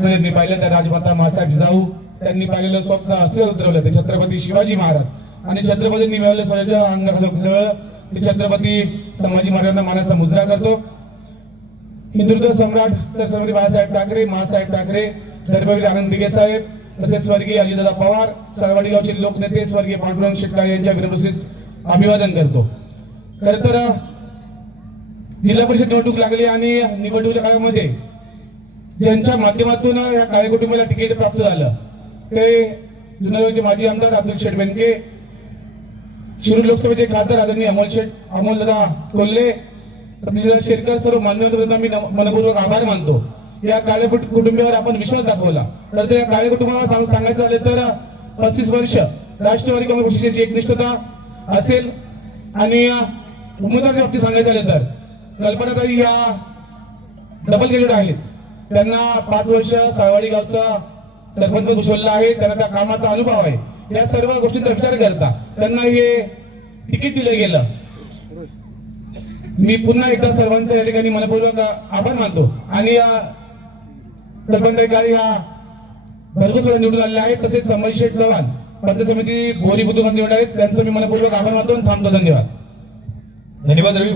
त्यांनी पाहिलं त्या राजमाता मासाहेब जिजाऊ त्यांनी पाहिलेलं स्वप्न असे उतरवलं ते छत्रपती शिवाजी महाराज आणि छत्रपतींनी मिळवलं स्वतःच्या अंगाखाली ते छत्रपती संभाजी महाराजांना मानाचा मुजरा करतो। हिंदुत्व सम्राट सरस्वती बाळासाहेब ठाकरे, मासाहेब ठाकरे, धर्मवीर आनंद दिघे साहेब, तसेच स्वर्गीय अजितदादा पवार, सालवाडी गावचे लोकनेते स्वर्गीय पांडुरंग शेटकार यांच्या विनम्रतेने अभिवादन करतो। खरं तर जिल्हा परिषद निवडणूक लागली आणि निवडणुकीच्या काळामध्ये ज्यांच्या माध्यमातून या काळे कुटुंबाला तिकीट प्राप्त झालं ते जुन्नरचे माजी आमदार अब्दुल शेठ बेनके, शिरूर लोकसभेचे खासदार आदरणीय अमोलदादा कोल्हे, सतीशदादा शेरकर, सर्व मान्यवरांना मी मनपूर्वक आभार मानतो। या काळे कुटुंबावर आपण विश्वास दाखवला। तर या काळे कुटुंबाला सांगायचं झाले तर 35 वर्ष राष्ट्रवादी काँग्रेस पक्षाची एकनिष्ठता असेल आणि उमेदवाराच्या बाबतीत सांगायचं झाले तर कल्पनाताई या डबल कॅन्डिडेट आहेत। त्यांना 5 वर्ष सालवाडी गावचा सरपंच भूषवलेला आहे, त्यांना त्या कामाचा अनुभव आहे। या सर्व गोष्टींचा विचार करता त्यांना हे तिकीट दिलं गेलं। मी पुन्हा एकदा सर्वांचा या ठिकाणी मनपूर्वक आभार मानतो आणि कल्पनाताई काळे या भरघोस वेळा निवडून आलेल्या आहेत। तसेच संभाजी शेठ चव्हाण पंचायत समिती बोरी बुद्रुक निवडून आहेत, त्यांचं मी मनपूर्वक आभार मानतो। थांबतो। धन्यवाद। धन्यवाद रवी।